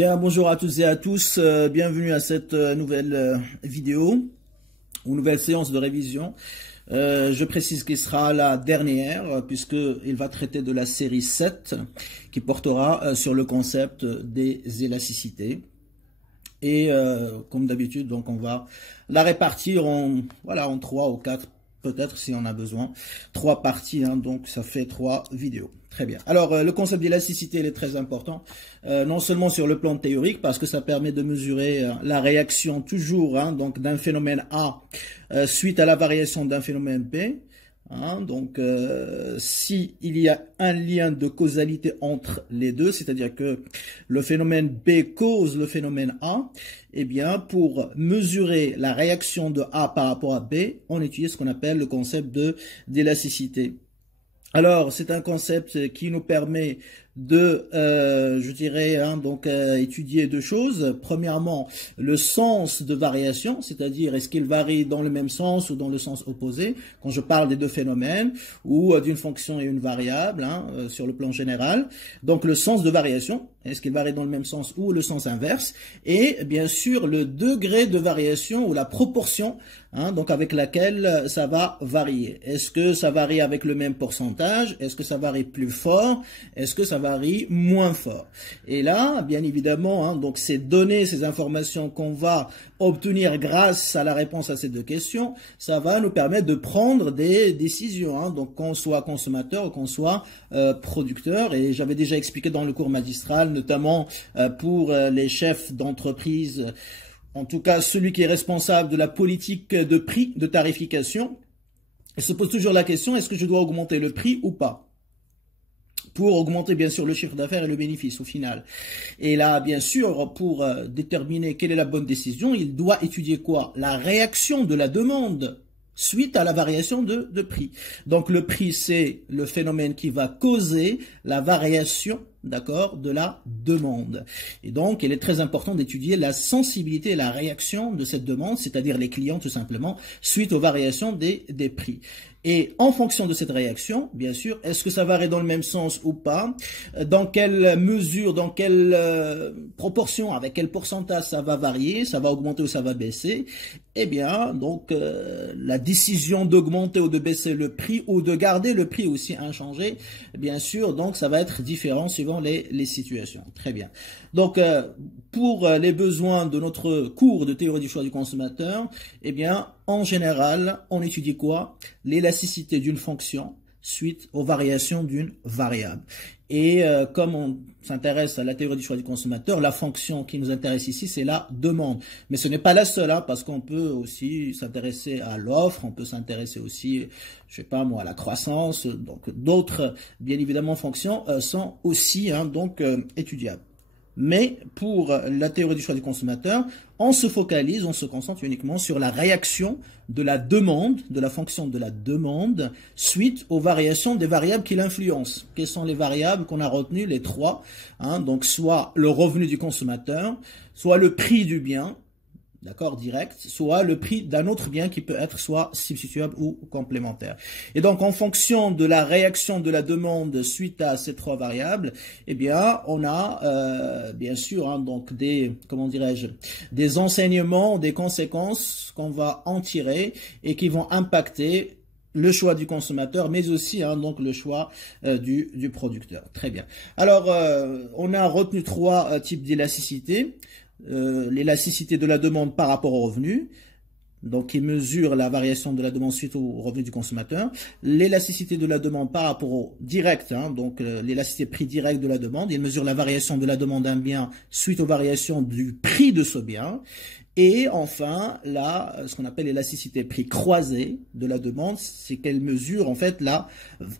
Bien, bonjour à toutes et à tous, bienvenue à cette nouvelle vidéo, ou nouvelle séance de révision. Je précise qu'il sera la dernière, puisqu'il va traiter de la série 7, qui portera sur le concept des élasticités. Et comme d'habitude, donc on va la répartir en 3 ou 4, peut-être si on a besoin, 3 parties, donc ça fait 3 vidéos. Très bien. Alors, le concept d'élasticité, il est très important, non seulement sur le plan théorique, parce que ça permet de mesurer la réaction toujours donc d'un phénomène A suite à la variation d'un phénomène B. Donc, si il y a un lien de causalité entre les deux, c'est-à-dire que le phénomène B cause le phénomène A, eh bien, pour mesurer la réaction de A par rapport à B, on utilise ce qu'on appelle le concept d'élasticité. Alors, c'est un concept qui nous permet de, étudier deux choses. Premièrement, le sens de variation, c'est-à-dire est-ce qu'il varie dans le même sens ou dans le sens opposé, quand je parle des deux phénomènes, ou d'une fonction et une variable, sur le plan général. Donc, le sens de variation, est-ce qu'il varie dans le même sens ou le sens inverse, et bien sûr, le degré de variation ou la proportion, donc avec laquelle ça va varier. Est-ce que ça varie avec le même pourcentage? Est-ce que ça varie plus fort? Est-ce que ça varie moins fort? Et là, bien évidemment, donc ces données, ces informations qu'on va obtenir grâce à la réponse à ces deux questions, ça va nous permettre de prendre des décisions, donc qu'on soit consommateur ou qu'on soit producteur. Et j'avais déjà expliqué dans le cours magistral, notamment pour les chefs d'entreprise, en tout cas celui qui est responsable de la politique de prix, de tarification, il se pose toujours la question, est-ce que je dois augmenter le prix ou pas? Pour augmenter bien sûr le chiffre d'affaires et le bénéfice au final. Et là, bien sûr, pour déterminer quelle est la bonne décision, il doit étudier quoi? La réaction de la demande suite à la variation de prix. Donc le prix, c'est le phénomène qui va causer la variation, d'accord, de la demande. Et donc, il est très important d'étudier la sensibilité et la réaction de cette demande, c'est-à-dire les clients tout simplement, suite aux variations des prix. Et en fonction de cette réaction, bien sûr, est-ce que ça varie dans le même sens ou pas? Dans quelle mesure, dans quelle proportion, avec quel pourcentage ça va varier? Ça va augmenter ou ça va baisser? Eh bien, donc, la décision d'augmenter ou de baisser le prix ou de garder le prix aussi inchangé, bien sûr, donc ça va être différent suivant les situations. Très bien. Donc, pour les besoins de notre cours de théorie du choix du consommateur, eh bien, en général, on étudie quoi? L'élasticité d'une fonction suite aux variations d'une variable. Et comme on s'intéresse à la théorie du choix du consommateur, la fonction qui nous intéresse ici, c'est la demande. Mais ce n'est pas la seule, parce qu'on peut aussi s'intéresser à l'offre, on peut s'intéresser aussi, je sais pas moi, à la croissance. Donc d'autres, bien évidemment, fonctions sont aussi étudiables. Mais pour la théorie du choix du consommateur, on se focalise, on se concentre uniquement sur la réaction de la demande, de la fonction de la demande, suite aux variations des variables qui l'influencent. Quelles sont les variables qu'on a retenues? Les 3. Donc soit le revenu du consommateur, soit le prix du bien, d'accord, direct, soit le prix d'un autre bien qui peut être soit substituable ou complémentaire. Et donc, en fonction de la réaction de la demande suite à ces 3 variables, eh bien, on a bien sûr donc des, comment dirais-je, des enseignements, des conséquences qu'on va en tirer et qui vont impacter le choix du consommateur, mais aussi donc le choix du producteur. Très bien. Alors, on a retenu 3 types d'élasticité. L'élasticité de la demande par rapport au revenu, donc qui mesure la variation de la demande suite au revenu du consommateur. L'élasticité de la demande par rapport au direct, donc l'élasticité prix direct de la demande, il mesure la variation de la demande d'un bien suite aux variations du prix de ce bien. Et enfin, là, ce qu'on appelle l'élasticité prix croisée de la demande, c'est qu'elle mesure en fait la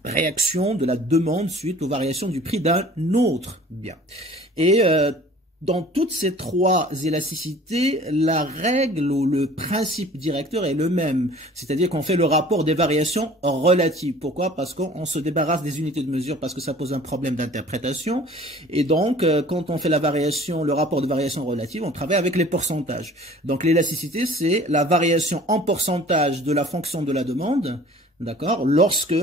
réaction de la demande suite aux variations du prix d'un autre bien. Et dans toutes ces 3 élasticités, la règle ou le principe directeur est le même. C'est-à-dire qu'on fait le rapport des variations relatives. Pourquoi? Parce qu'on se débarrasse des unités de mesure parce que ça pose un problème d'interprétation. Et donc, quand on fait la variation, le rapport de variation relative, on travaille avec les pourcentages. Donc, l'élasticité, c'est la variation en pourcentage de la fonction de la demande, d'accord, lorsque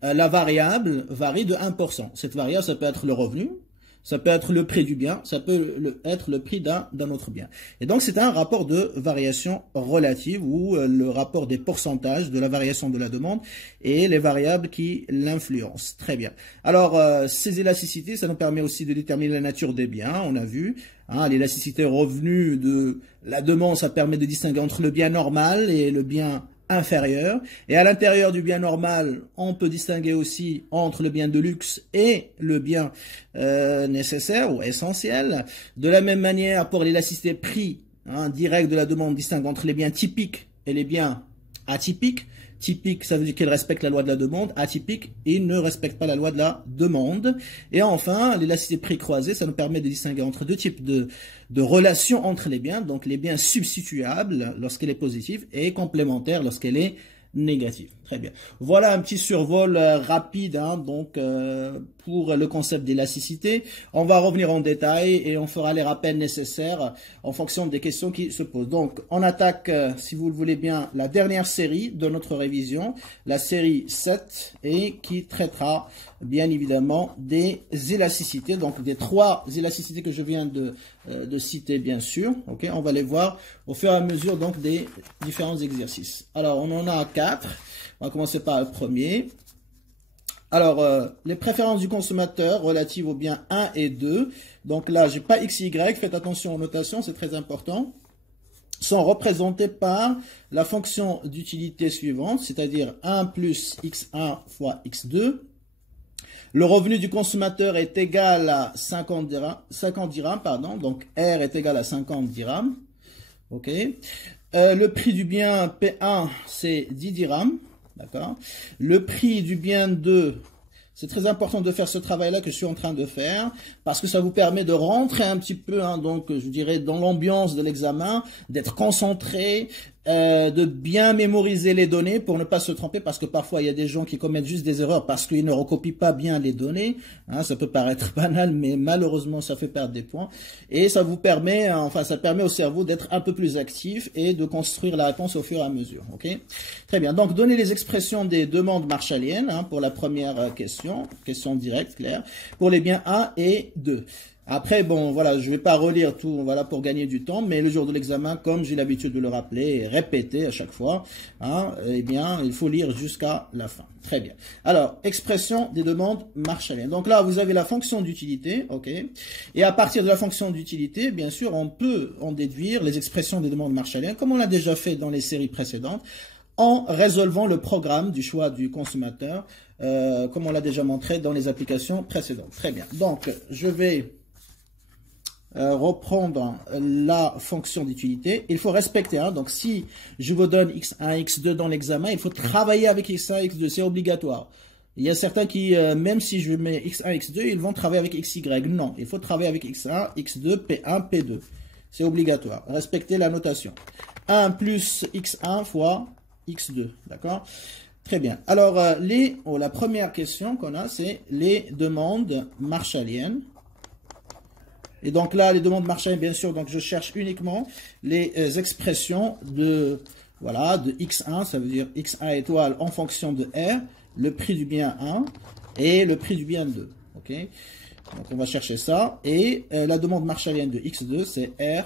la variable varie de 1%. Cette variable, ça peut être le revenu, ça peut être le prix du bien, ça peut être le prix d'un autre bien. Et donc, c'est un rapport de variation relative ou le rapport des pourcentages de la variation de la demande et les variables qui l'influencent. Très bien. Alors, ces élasticités, ça nous permet aussi de déterminer la nature des biens, on a vu. Hein, l'élasticité revenue de la demande, ça permet de distinguer entre le bien normal et le bien inférieur. Et à l'intérieur du bien normal, on peut distinguer aussi entre le bien de luxe et le bien nécessaire ou essentiel. De la même manière, pour l'élasticité prix direct de la demande, on distingue entre les biens typiques et les biens atypiques. Typique, ça veut dire qu'il respecte la loi de la demande. Atypique, il ne respecte pas la loi de la demande. Et enfin, l'élasticité prix croisée, ça nous permet de distinguer entre deux types de relations entre les biens. Donc, les biens substituables lorsqu'elle est positive et complémentaires lorsqu'elle est négative. Très bien. Voilà un petit survol rapide donc pour le concept d'élasticité. On va revenir en détail et on fera les rappels nécessaires en fonction des questions qui se posent. Donc, on attaque, si vous le voulez bien, la dernière série de notre révision, la série 7, et qui traitera bien évidemment des élasticités, donc des 3 élasticités que je viens de citer, bien sûr. Ok, on va les voir au fur et à mesure donc des différents exercices. Alors, on en a 4. On va commencer par le premier. Alors, les préférences du consommateur relatives aux biens 1 et 2. Donc là, j'ai pas x, y. Faites attention aux notations, c'est très important. Sont représentées par la fonction d'utilité suivante, c'est-à-dire 1 plus x1 fois x2. Le revenu du consommateur est égal à 50 dirhams, pardon. Donc, R est égal à 50 dirhams. OK. Le prix du bien P1, c'est 10 dirhams. D'accord. Le prix du bien 2, c'est très important de faire ce travail-là que je suis en train de faire, parce que ça vous permet de rentrer un petit peu, donc je dirais, dans l'ambiance de l'examen, d'être concentré, de bien mémoriser les données pour ne pas se tromper, parce que parfois il y a des gens qui commettent juste des erreurs parce qu'ils ne recopient pas bien les données. Ça peut paraître banal, mais malheureusement ça fait perdre des points. Et ça vous permet, ça permet au cerveau d'être un peu plus actif et de construire la réponse au fur et à mesure. Ok. Très bien. Donc donnez les expressions des demandes marshalliennes pour la première question directe, claire, pour les biens 1 et 2. Après, bon, voilà, je ne vais pas relire tout, voilà, pour gagner du temps, mais le jour de l'examen, comme j'ai l'habitude de le rappeler et répéter à chaque fois, eh bien, il faut lire jusqu'à la fin. Très bien. Alors, expression des demandes marshalliennes. Donc là, vous avez la fonction d'utilité, ok. Et à partir de la fonction d'utilité, bien sûr, on peut en déduire les expressions des demandes marshalliennes, comme on l'a déjà fait dans les séries précédentes, en résolvant le programme du choix du consommateur, comme on l'a déjà montré dans les applications précédentes. Très bien. Donc, je vais reprendre la fonction d'utilité. Il faut respecter, donc si je vous donne x1, x2 dans l'examen, il faut travailler avec x1, x2, c'est obligatoire. Il y a certains qui, même si je mets x1, x2, ils vont travailler avec xy. Non, il faut travailler avec x1, x2, p1, p2. C'est obligatoire. Respectez la notation. 1 plus x1 fois x2, d'accord? Très bien. Alors, la première question qu'on a, c'est les demandes marshalliennes. Et donc là, les demandes marshalliennes, bien sûr, donc je cherche uniquement les expressions de x1, ça veut dire x1 étoile en fonction de R, le prix du bien 1 et le prix du bien 2. Ok. Donc on va chercher ça. Et la demande marshallienne de x2, c'est R,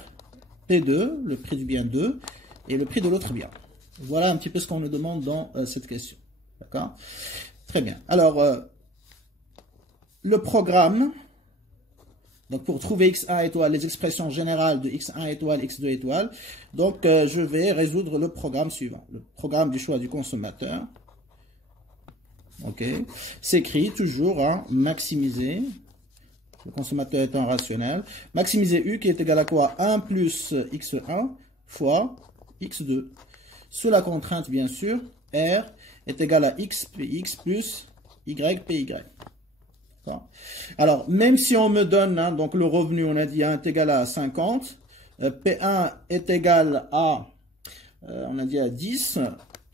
P2, le prix du bien 2, et le prix de l'autre bien. Voilà un petit peu ce qu'on nous demande dans cette question. D'accord? Très bien. Alors, le programme. Donc, pour trouver x1 étoile, les expressions générales de x1 étoile, x2 étoile, donc je vais résoudre le programme suivant. Le programme du choix du consommateur. Ok. S'écrit toujours maximiser, le consommateur étant rationnel, maximiser U qui est égal à quoi? 1 plus x1 fois x2. Sous la contrainte, bien sûr, R est égal à x px plus y py. Alors, même si on me donne, donc le revenu, on a dit 1 est égal à 50, P1 est égal à, on a dit à 10,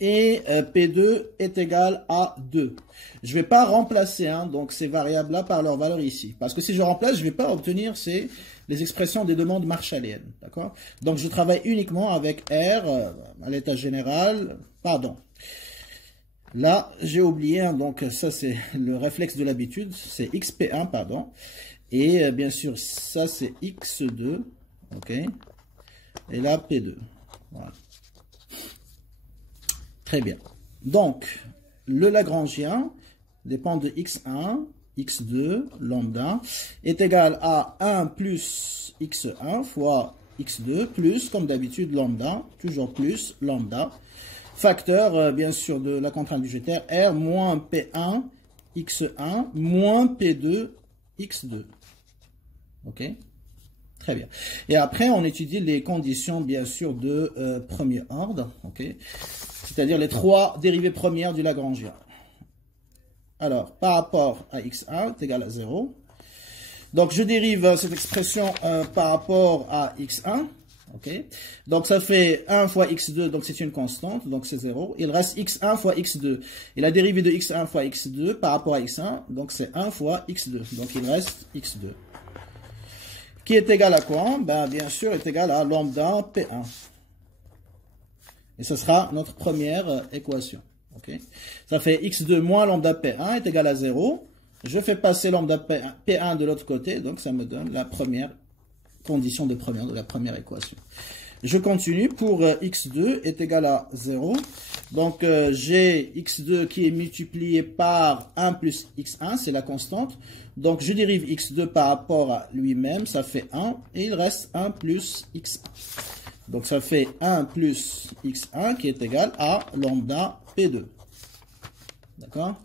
et P2 est égal à 2. Je ne vais pas remplacer donc ces variables-là par leur valeur ici. Parce que si je remplace, je ne vais pas obtenir les expressions des demandes marshalliennes. D'accord? Donc, je travaille uniquement avec R à l'état général. Pardon. Là, j'ai oublié, donc ça c'est le réflexe de l'habitude, c'est XP1, pardon. Et bien sûr, ça c'est x2, ok. Et là, P2. Voilà. Très bien. Donc, le Lagrangien dépend de x1, x2, lambda, est égal à 1 plus x1 fois x2, plus, comme d'habitude, lambda, toujours plus, lambda, facteur, bien sûr, de la contrainte budgétaire, R moins P1, x1, moins P2, x2. OK? Très bien. Et après, on étudie les conditions, bien sûr, de premier ordre. OK? C'est-à-dire les trois dérivées premières du Lagrangien. Alors, par rapport à x1 est égal à 0. Donc, je dérive cette expression par rapport à x1. OK? Donc, ça fait 1 fois x2, donc c'est une constante, donc c'est 0. Il reste x1 fois x2. Et la dérivée de x1 fois x2 par rapport à x1, donc c'est 1 fois x2. Donc, il reste x2. Qui est égal à quoi? Ben, bien sûr, est égal à lambda P1. Et ce sera notre première équation. Okay? Ça fait x2 moins lambda P1 est égal à 0. Je fais passer lambda P1 de l'autre côté, donc ça me donne la première condition de la première équation. Je continue pour x2 est égal à 0. Donc j'ai x2 qui est multiplié par 1 plus x1, c'est la constante. Donc je dérive x2 par rapport à lui-même, ça fait 1. Et il reste 1 plus x1. Donc ça fait 1 plus x1 qui est égal à lambda P2. D'accord?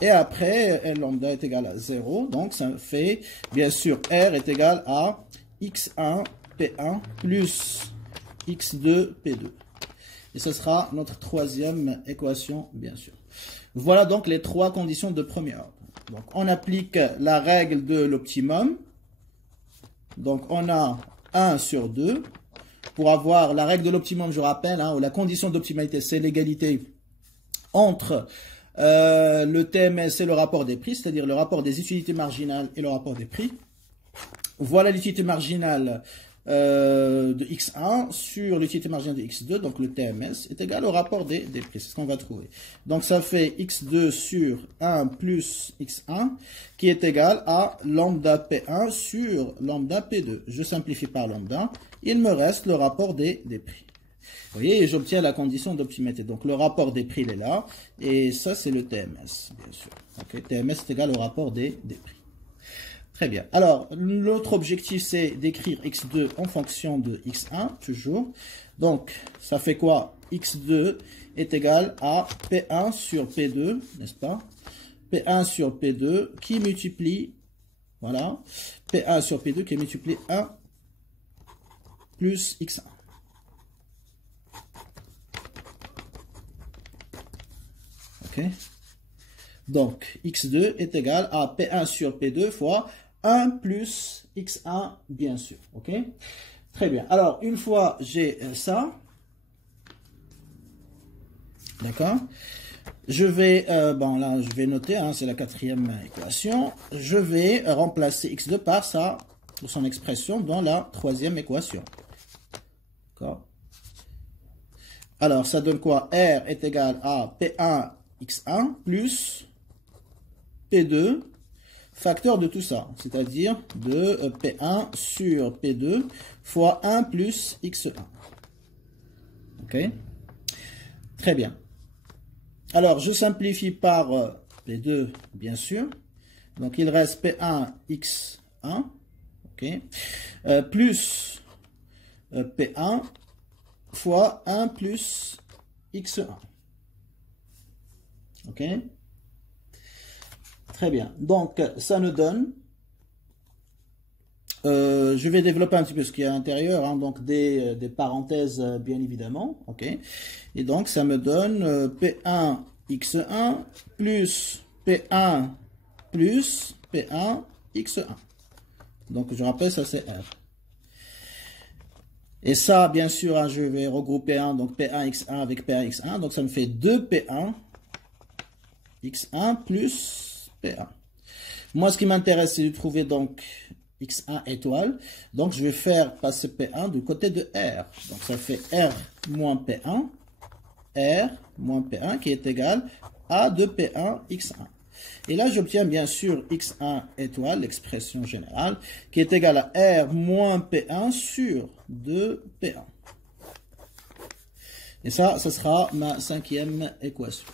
Et après, L lambda est égal à 0. Donc ça fait, bien sûr, R est égal à x1 P1 plus x2 P2. Et ce sera notre troisième équation, bien sûr. Voilà donc les trois conditions de premier ordre. Donc on applique la règle de l'optimum. Donc on a 1 sur 2. Pour avoir la règle de l'optimum, je rappelle, hein, où la condition d'optimalité, c'est l'égalité entre le TMS et le rapport des prix, c'est-à-dire le rapport des utilités marginales et le rapport des prix. Voilà l'utilité marginale de x1 sur l'utilité marginale de x2, donc le TMS, est égal au rapport des prix. C'est ce qu'on va trouver. Donc ça fait x2 sur 1 plus x1 qui est égal à lambda P1 sur lambda P2. Je simplifie par lambda. Il me reste le rapport des prix. Vous voyez, j'obtiens la condition d'optimalité. Donc le rapport des prix il est là. Et ça, c'est le TMS, bien sûr. Okay. TMS est égal au rapport des prix. Très bien. Alors, l'autre objectif, c'est d'écrire x2 en fonction de x1, toujours. Donc, ça fait quoi? x2 est égal à P1 sur P2, n'est-ce pas? P1 sur P2 qui multiplie, voilà, P1 sur P2 qui multiplie 1 plus x1. OK? Donc, x2 est égal à P1 sur P2 fois 1 plus x1, bien sûr. OK? Très bien. Alors, une fois j'ai ça, d'accord? Je vais, bon là, je vais noter, hein, c'est la quatrième équation. Je vais remplacer x2 par ça, pour son expression, dans la troisième équation. D'accord? Alors, ça donne quoi? R est égal à P1 x1 plus P2, facteur de tout ça, c'est-à-dire de P1 sur P2 fois 1 plus x1. OK? Très bien. Alors, je simplifie par P2, bien sûr. Donc, il reste P1 x1, OK? Plus P1 fois 1 plus x1. OK? Très bien. Donc, ça nous donne, je vais développer un petit peu ce qu'il y a à l'intérieur, hein, donc des parenthèses, bien évidemment. OK? Et donc, ça me donne P1 x1 plus P1 plus P1 x1. Donc, je rappelle, ça c'est R. Et ça, bien sûr, hein, je vais regrouper donc P1 x1 avec P1 x1. Donc, ça me fait 2 P1 x1 plus P1. Moi, ce qui m'intéresse, c'est de trouver donc x1 étoile. Donc, je vais faire passer P1 du côté de R. Donc, ça fait R moins P1 qui est égal à 2P1 x1. Et là, j'obtiens bien sûr x1 étoile, l'expression générale, qui est égale à R moins P1 sur 2P1. Et ça sera ma cinquième équation.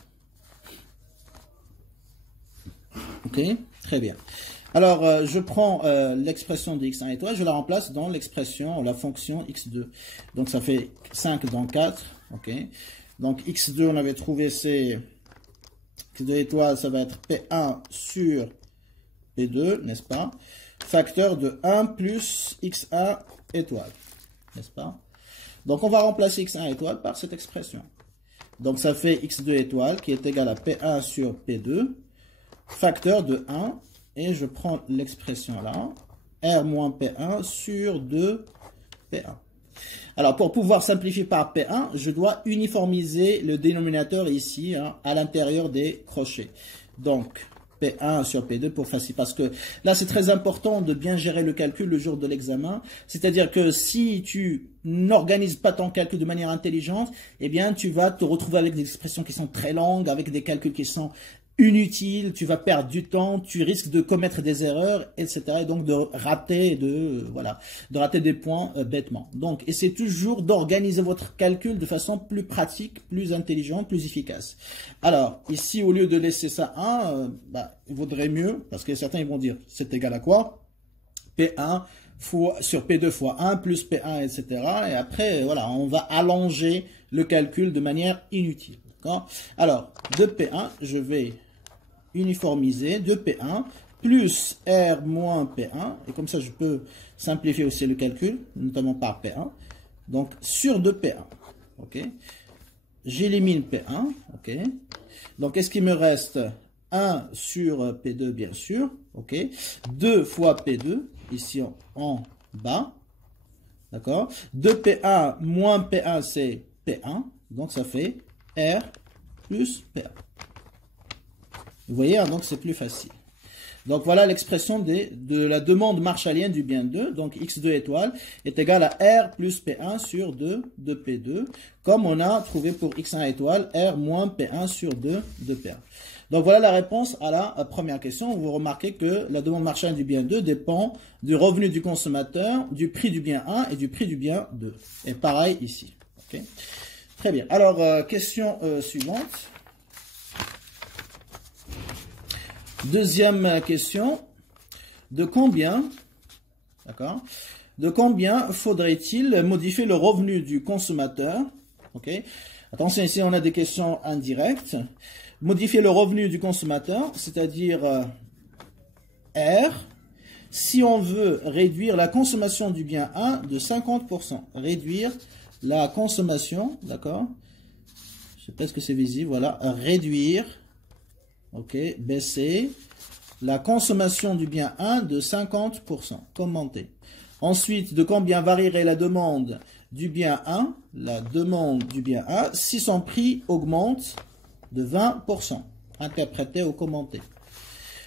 Ok, très bien. Alors, je prends l'expression de x1 étoile, je la remplace dans l'expression, la fonction x2. Donc, ça fait 5 dans 4. Ok. Donc, x2, on avait trouvé, c'est x2 étoile, ça va être P1 sur P2, n'est-ce pas? Facteur de 1 plus x1 étoile, n'est-ce pas? Donc, on va remplacer x1 étoile par cette expression. Donc, ça fait x2 étoile qui est égal à P1 sur P2, facteur de 1. Et je prends l'expression là, R moins P1 sur 2P1. Alors, pour pouvoir simplifier par P1, je dois uniformiser le dénominateur ici, hein, à l'intérieur des crochets. Donc, P1 sur P2 pour facile. Parce que là, c'est très important de bien gérer le calcul le jour de l'examen. C'est-à-dire que si tu n'organises pas ton calcul de manière intelligente, eh bien, tu vas te retrouver avec des expressions qui sont très longues, avec des calculs qui sont inutile, tu vas perdre du temps, tu risques de commettre des erreurs, etc. Et donc de rater, de rater des points bêtement. Donc, essayez toujours d'organiser votre calcul de façon plus pratique, plus intelligente, plus efficace. Alors, ici, au lieu de laisser ça 1, il vaudrait mieux, parce que certains ils vont dire, c'est égal à quoi? P1 sur P2 fois 1 plus P1, etc. Et après, voilà, on va allonger le calcul de manière inutile. Alors, de P1, je vais uniformiser 2P1 plus R moins P1, et comme ça je peux simplifier aussi le calcul, notamment par P1, donc sur 2P1, ok, j'élimine P1, ok, donc qu'est-ce qui me reste? 1 sur P2 bien sûr, ok, 2 fois P2, ici en bas, d'accord, 2P1 moins P1 c'est P1, donc ça fait R plus P1. Vous voyez, hein, donc c'est plus facile. Donc voilà l'expression de la demande marshallienne du bien 2. Donc x2 étoile est égal à R plus P1 sur 2 de P2. Comme on a trouvé pour x1 étoile, R moins P1 sur 2 de P1. Donc voilà la réponse à la première question. Vous remarquez que la demande marchandienne du bien 2 dépend du revenu du consommateur, du prix du bien 1 et du prix du bien 2. Et pareil ici. Okay. Très bien. Alors, question suivante. Deuxième question, de combien faudrait-il modifier le revenu du consommateur? Okay. Attention, ici on a des questions indirectes. Modifier le revenu du consommateur, c'est-à-dire R, si on veut réduire la consommation du bien 1 de 50%. Réduire la consommation, d'accord? Je sais pas ce que c'est visible, voilà. Réduire. Ok, baisser la consommation du bien 1 de 50%. Commenter. Ensuite, de combien varierait la demande du bien 1, la demande du bien 1, si son prix augmente de 20%. Interpréter ou commenter.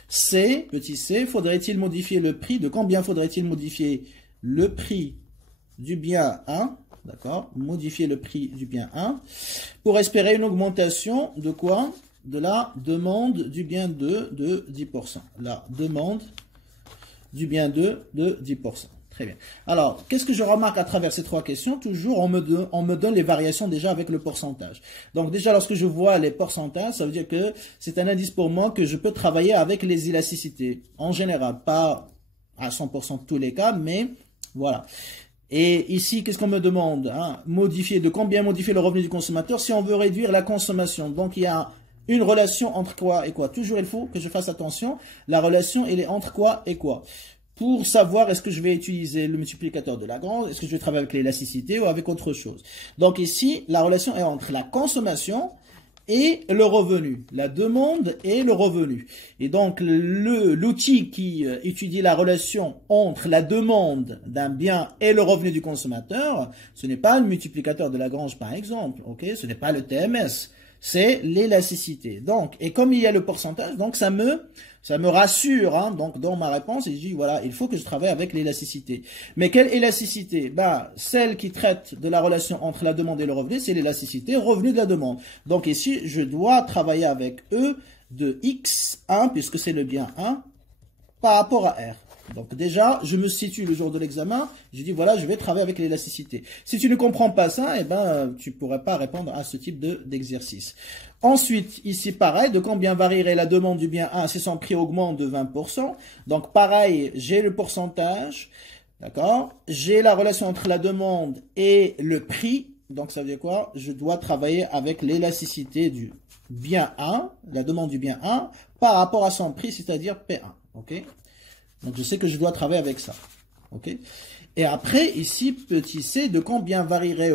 C, petit c, faudrait-il modifier le prix? De combien faudrait-il modifier le prix du bien 1? D'accord, modifier le prix du bien 1 pour espérer une augmentation de quoi? De la demande du bien 2 de 10%. La demande du bien 2 de 10%. Très bien. Alors, qu'est-ce que je remarque à travers ces trois questions? Toujours, on me donne les variations déjà avec le pourcentage. Donc déjà, lorsque je vois les pourcentages, ça veut dire que c'est un indice pour moi que je peux travailler avec les élasticités. En général, pas à 100% de tous les cas, mais voilà. Et ici, qu'est-ce qu'on me demande, hein? De combien modifier le revenu du consommateur si on veut réduire la consommation. Donc, il y a une relation entre quoi et quoi. Toujours, il faut que je fasse attention. La relation, elle est entre quoi et quoi. Pour savoir, est-ce que je vais utiliser le multiplicateur de Lagrange, est-ce que je vais travailler avec l'élasticité ou avec autre chose. Donc ici, la relation est entre la consommation et le revenu, la demande et le revenu. Et donc, l'outil qui étudie la relation entre la demande d'un bien et le revenu du consommateur, ce n'est pas le multiplicateur de Lagrange, par exemple, ok? Ce n'est pas le TMS. c'est l'élasticité. Donc, et comme il y a le pourcentage, donc ça me rassure, hein, donc dans ma réponse, et je dis voilà, il faut que je travaille avec l'élasticité. Mais quelle élasticité? Ben, celle qui traite de la relation entre la demande et le revenu, c'est l'élasticité revenu de la demande. Donc ici, je dois travailler avec E de X1, puisque c'est le bien 1, par rapport à R. Donc déjà, je me situe le jour de l'examen, je dis voilà, je vais travailler avec l'élasticité. Si tu ne comprends pas ça, eh ben, tu ne pourrais pas répondre à ce type d'exercice. Ensuite, ici pareil, de combien varierait la demande du bien 1 si son prix augmente de 20%. Donc pareil, j'ai le pourcentage, d'accord? J'ai la relation entre la demande et le prix. Donc ça veut dire quoi? Je dois travailler avec l'élasticité du bien 1, la demande du bien 1, par rapport à son prix, c'est-à-dire P1. Ok? Donc, je sais que je dois travailler avec ça. OK? Et après, ici, petit c, de combien varierait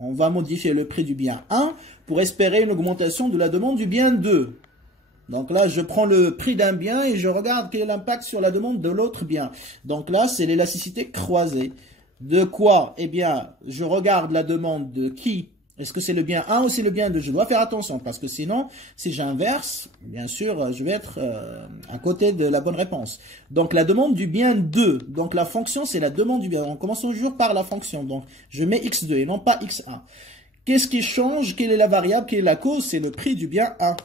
on va modifier le prix du bien 1 pour espérer une augmentation de la demande du bien 2. Donc là, je prends le prix d'un bien et je regarde quel est l'impact sur la demande de l'autre bien. Donc là, c'est l'élasticité croisée. De quoi? Eh bien, je regarde la demande de qui? Est-ce que c'est le bien 1 ou c'est le bien 2? Je dois faire attention parce que sinon, si j'inverse, bien sûr, je vais être à côté de la bonne réponse. Donc, la demande du bien 2. Donc, la fonction, c'est la demande du bien. On commence toujours par la fonction. Donc, je mets x2 et non pas x1. Qu'est-ce qui change? Quelle est la variable? Quelle est la cause? C'est le prix du bien 1.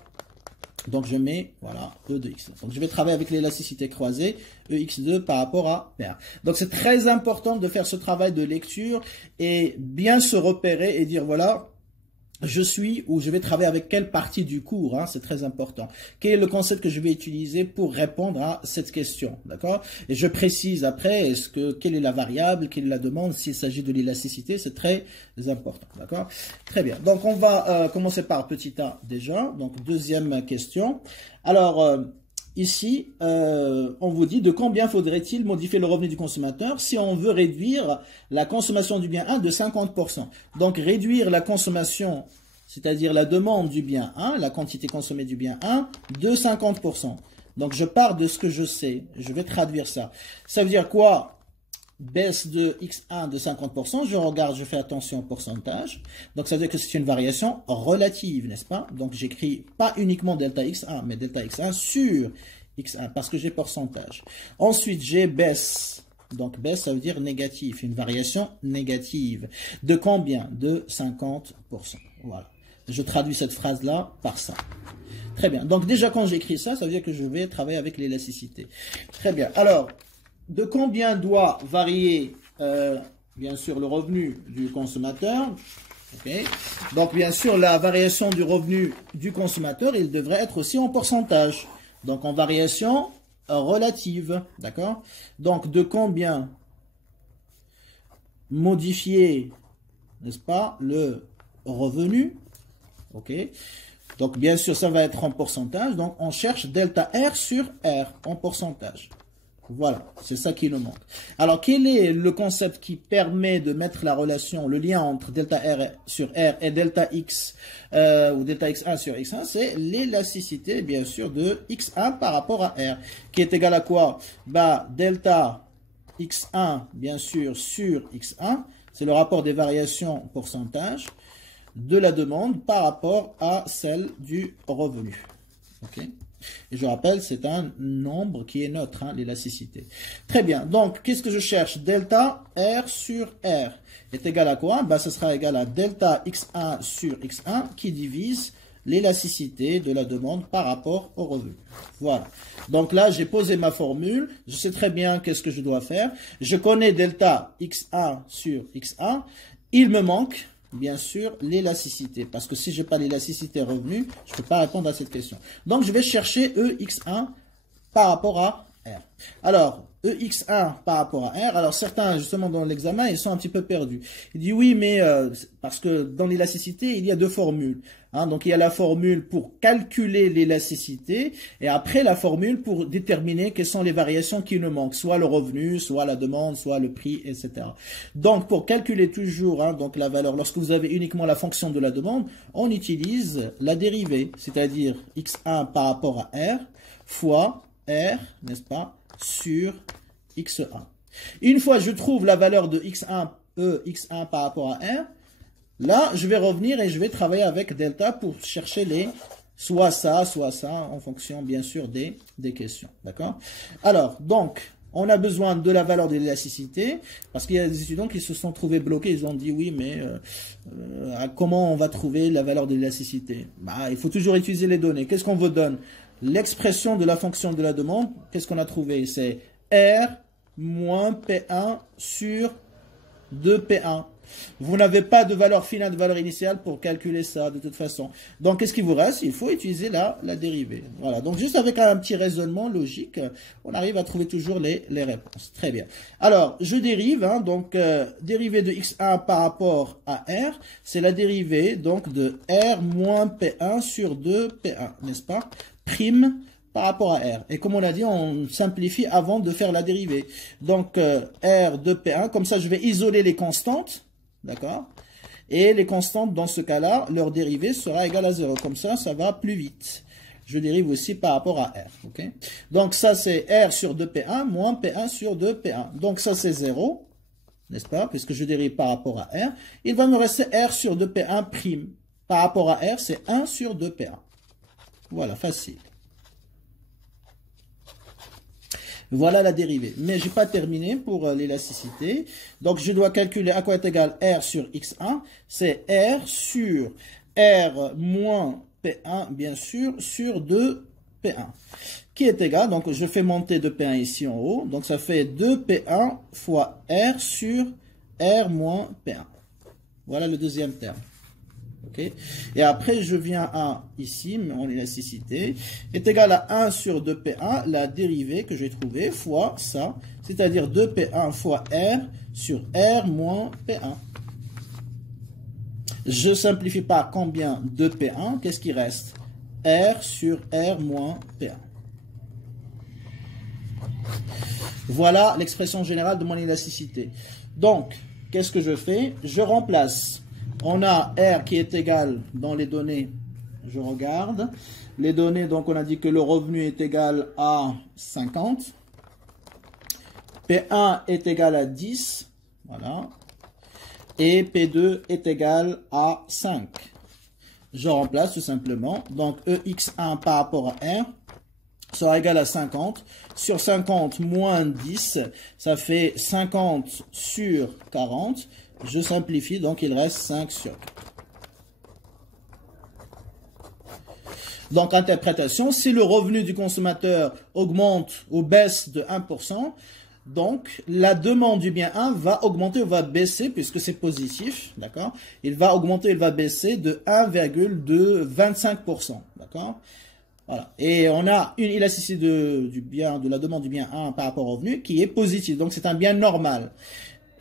Donc, je mets, voilà, E de x. Donc, je vais travailler avec l'élasticité croisée, EX2 par rapport à R. Donc, c'est très important de faire ce travail de lecture et bien se repérer et dire, voilà, je suis ou je vais travailler avec quelle partie du cours, hein, c'est très important. Quel est le concept que je vais utiliser pour répondre à cette question, d'accord? Et je précise après, quelle est la variable, quelle est la demande, s'il s'agit de l'élasticité, c'est très important, d'accord? Très bien, donc on va commencer par petit a déjà, donc deuxième question. Alors, ici, on vous dit de combien faudrait-il modifier le revenu du consommateur si on veut réduire la consommation du bien 1 de 50%. Donc, réduire la consommation, c'est-à-dire la demande du bien 1, la quantité consommée du bien 1, de 50%. Donc, je pars de ce que je sais. Je vais traduire ça. Ça veut dire quoi? Baisse de x1 de 50%, je regarde, je fais attention au pourcentage. Donc, ça veut dire que c'est une variation relative, n'est-ce pas? Donc, j'écris pas uniquement delta x1, mais delta x1 sur x1, parce que j'ai pourcentage. Ensuite, j'ai baisse. Donc, baisse, ça veut dire négatif, une variation négative. De combien? De 50%. Voilà. Je traduis cette phrase-là par ça. Très bien. Donc, déjà, quand j'écris ça, ça veut dire que je vais travailler avec l'élasticité. Très bien. Alors, de combien doit varier, bien sûr, le revenu du consommateur? Okay. Donc, bien sûr, la variation du revenu du consommateur, il devrait être aussi en pourcentage. Donc, en variation relative. D'accord? Donc, de combien modifier, n'est-ce pas, le revenu? OK. Donc, bien sûr, ça va être en pourcentage. Donc, on cherche delta R sur R en pourcentage. Voilà, c'est ça qui nous manque. Alors, quel est le concept qui permet de mettre la relation, le lien entre delta R sur R et delta X ou delta X1 sur X1? C'est l'élasticité, bien sûr, de X1 par rapport à R, qui est égal à quoi? Bah, delta X1, bien sûr, sur X1, c'est le rapport des variations pourcentage de la demande par rapport à celle du revenu. OK? Et je rappelle, c'est un nombre qui est neutre, hein, l'élasticité. Très bien. Donc, qu'est-ce que je cherche? Delta R sur R est égal à quoi? Ben, ce sera égal à delta X1 sur X1 qui divise l'élasticité de la demande par rapport au revenu. Voilà. Donc là, j'ai posé ma formule. Je sais très bien qu'est-ce que je dois faire. Je connais delta X1 sur X1. Il me manque, bien sûr, l'élasticité. Parce que si je n'ai pas l'élasticité revenu, je ne peux pas répondre à cette question. Donc, je vais chercher EX1 par rapport à R. Alors, EX1 par rapport à R. Alors, certains, justement, dans l'examen, ils sont un petit peu perdus. Ils disent oui, mais parce que dans l'élasticité, il y a deux formules. Hein, donc, il y a la formule pour calculer l'élasticité et après la formule pour déterminer quelles sont les variations qui nous manquent, soit le revenu, soit la demande, soit le prix, etc. Donc, pour calculer toujours donc la valeur, lorsque vous avez uniquement la fonction de la demande, on utilise la dérivée, c'est-à-dire x1 par rapport à r fois r, n'est-ce pas, sur x1. Une fois que je trouve la valeur de x1, x1 par rapport à r, Là, je vais revenir et je vais travailler avec delta pour chercher les soit ça, en fonction, bien sûr, des questions. D'accord? Alors, donc, on a besoin de la valeur de l'élasticité, parce qu'il y a des étudiants qui se sont trouvés bloqués. Ils ont dit, oui, mais comment on va trouver la valeur de l'élasticité? Bah, il faut toujours utiliser les données. Qu'est-ce qu'on vous donne? L'expression de la fonction de la demande, qu'est-ce qu'on a trouvé? C'est R moins P1 sur 2P1. Vous n'avez pas de valeur finale, de valeur initiale pour calculer ça de toute façon. Donc, qu'est-ce qu'il vous reste? Il faut utiliser la dérivée. Voilà. Donc, juste avec un petit raisonnement logique, on arrive à trouver toujours les réponses. Très bien. Alors, je dérive. Hein, donc, dérivée de x1 par rapport à R, c'est la dérivée donc de R moins P1 sur 2P1, n'est-ce pas? Prime par rapport à R. Et comme on a dit, on simplifie avant de faire la dérivée. Donc, R de P1, comme ça, je vais isoler les constantes. D'accord? Et les constantes, dans ce cas-là, leur dérivée sera égale à 0. Comme ça, ça va plus vite. Je dérive aussi par rapport à R. Okay? Donc, ça, c'est R sur 2P1 moins P1 sur 2P1. Donc, ça, c'est 0. N'est-ce pas? Puisque je dérive par rapport à R. Il va me rester R sur 2P1 prime. Par rapport à R, c'est 1 sur 2P1. Voilà, facile. Voilà la dérivée. Mais je n'ai pas terminé pour l'élasticité. Donc, je dois calculer à quoi est égal R sur X1. C'est R sur R moins P1, bien sûr, sur 2P1. Qui est égal, donc je fais monter 2P1 ici en haut. Donc, ça fait 2P1 fois R sur R moins P1. Voilà le deuxième terme. Okay. Et après, je viens à ici, en élasticité, est égal à 1 sur 2P1, la dérivée que j'ai trouvée, fois ça, c'est-à-dire 2P1 fois R sur R moins P1. Je simplifie par combien? 2P1, qu'est-ce qui reste? R sur R moins P1. Voilà l'expression générale de mon élasticité. Donc, qu'est-ce que je fais? Je remplace. On a R qui est égal dans les données, je regarde. Les données, donc on a dit que le revenu est égal à 50. P1 est égal à 10. Voilà. Et P2 est égal à 5. Je remplace tout simplement. Donc EX1 par rapport à R sera égal à 50. Sur 50 moins 10, ça fait 50 sur 40. Je simplifie, donc il reste 5 sur 4. Donc, interprétation, si le revenu du consommateur augmente ou baisse de 1%, donc la demande du bien 1 va augmenter ou va baisser, puisque c'est positif, d'accord? Il va augmenter, il va baisser de 1,25%, d'accord? Voilà. Et on a une élasticité de la demande du bien 1 par rapport au revenu qui est positive, donc c'est un bien normal.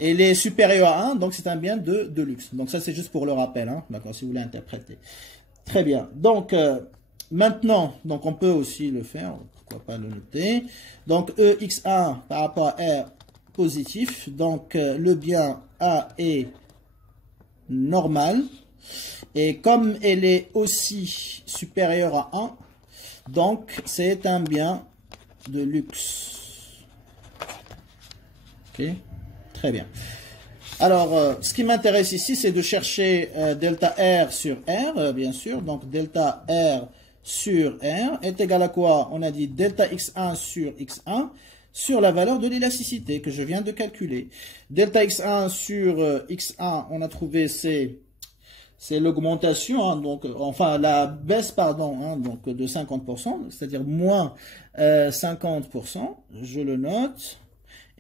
Et les supérieurs à 1, donc c'est un bien de luxe. Donc ça, c'est juste pour le rappel, hein, d'accord, si vous voulez interpréter. Très bien. Donc, maintenant, donc on peut aussi le faire, pourquoi pas le noter. Donc, EX1 par rapport à R, positif. Donc, le bien A est normal. Et comme elle est aussi supérieure à 1, donc c'est un bien de luxe. Ok? Très bien. Alors, ce qui m'intéresse ici, c'est de chercher delta R sur R, bien sûr. Donc, delta R sur R est égal à quoi? On a dit delta X1 sur X1 sur la valeur de l'élasticité que je viens de calculer. Delta X1 sur X1, on a trouvé c'est l'augmentation, hein, donc enfin la baisse, pardon, hein, donc de 50%, c'est-à-dire moins 50%. Je le note.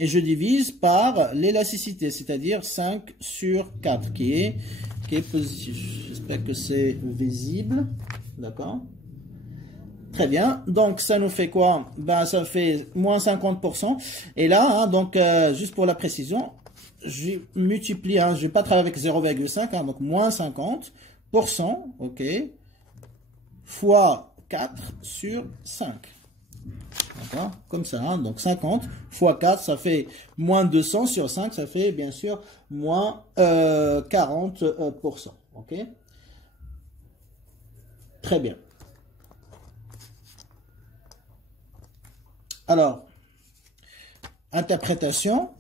Et je divise par l'élasticité, c'est-à-dire 5 sur 4, qui est positif. J'espère que c'est visible. D'accord? Très bien. Donc, ça nous fait quoi? Ben, ça fait moins 50%. Et là, hein, donc, juste pour la précision, je multiplie, hein, je ne vais pas travailler avec 0,5, hein, donc moins 50%, ok, fois 4 sur 5. D'accord? Comme ça, hein? Donc 50 fois 4, ça fait moins 200 sur 5, ça fait bien sûr moins 40%. Ok? Très bien. Alors, interprétation.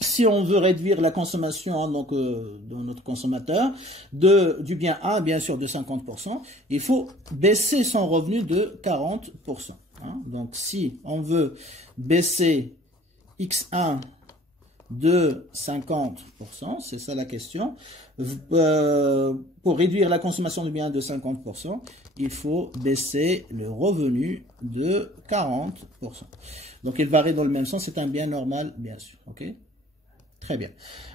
si on veut réduire la consommation hein, donc, de notre consommateur du bien A, bien sûr, de 50%, il faut baisser son revenu de 40%. Hein. Donc, si on veut baisser X1 de 50%, c'est ça la question, pour réduire la consommation du bien de 50%, il faut baisser le revenu de 40%. Donc, il varie dans le même sens, c'est un bien normal, bien sûr. Ok. Très bien.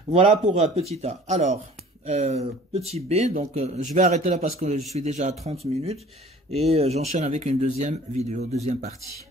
Voilà pour petit A. Alors, petit B, donc je vais arrêter là parce que je suis déjà à 30 minutes et j'enchaîne avec une deuxième vidéo, deuxième partie.